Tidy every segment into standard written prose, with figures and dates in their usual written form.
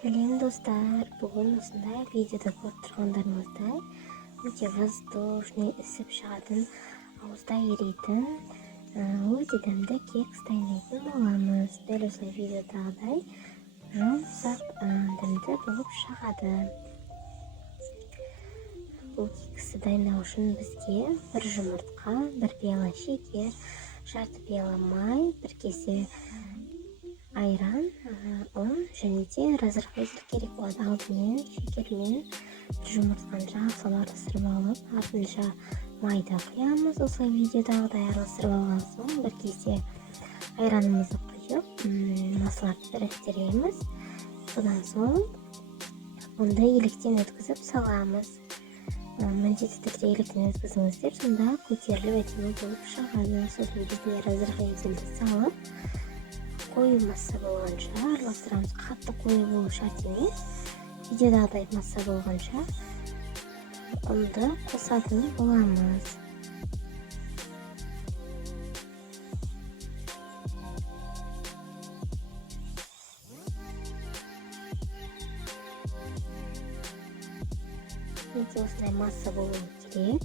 Сәлем достар, бүгін осындай видеода көріп тұрғандарыңыздай өте воздушный, ісіп шығатын, ауызда еритін, өте дәмді кекс дайындайтын боламыз. Дәл осылай видеодағыдай жұмсақ дәмді болып шығады. Бұл кексті дайындау үшін бізге бір жұмыртқа, бір пиала шекер, жарты пиала май, бір кесе айран, ұн және де разрыхлитель керек болады. Алдымен шекермен жұмыртқаны жақсы араластырып алып, артынша майда құямыз. Осылай видеодағыдай араластырып алған соң бір кесе айранымызды құйып, масаларды біріктіреміз. Содан соң онда електен өткізіп саламыз. Міндетті түрде електен өткізіңіздер, сонда көтеріліп әдемі болып шығады. Сосын бізде разрыхлительді салып, қою масса болғанша араластырамыз. Қатты қою болу шарт емес. Видеодағыдай масса болғанша ұнды қосатын боламыз. Осындай масса болуы керек.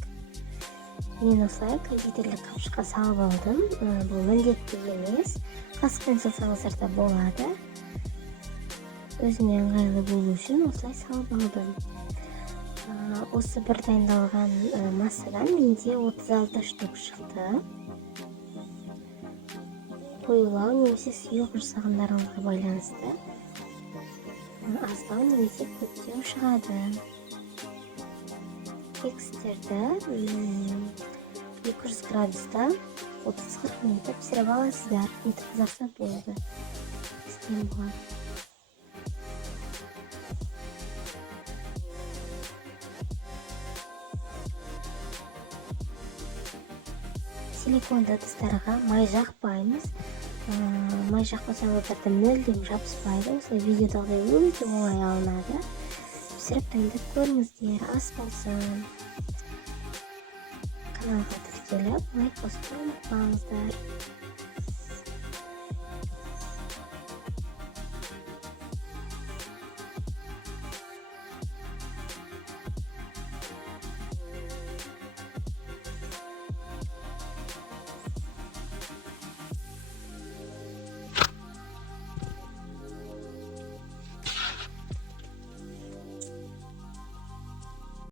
Мен осылай кондитерлік қапшыққа салып алдым. Бұл міндетті емес. Қасықпен салсаңыздар да болады. Өзіме ыңғайлы болу үшін осылай салып алдым. Осы бір дайындалған массадан менде 36 штук шықты. Қоюлау немесе сұйық жасағандарыңызға байланысты аздау немесе көптеу шығады. Кекстерді 200 градуста 30-40 минут пісіріп аласыздар. Етіп қызарса болды. Істен болады. Силиконды ыдыстарға май жақпаймыз. Май жақпасаңыздар да мүлдем жабыспайды. Осылай видеодағыдай өте оңай алынады. Пісіріп дайындап көріңіздер, ас болсын. Каналға тіркеліп, лайк басуды ұмытпаңыздар.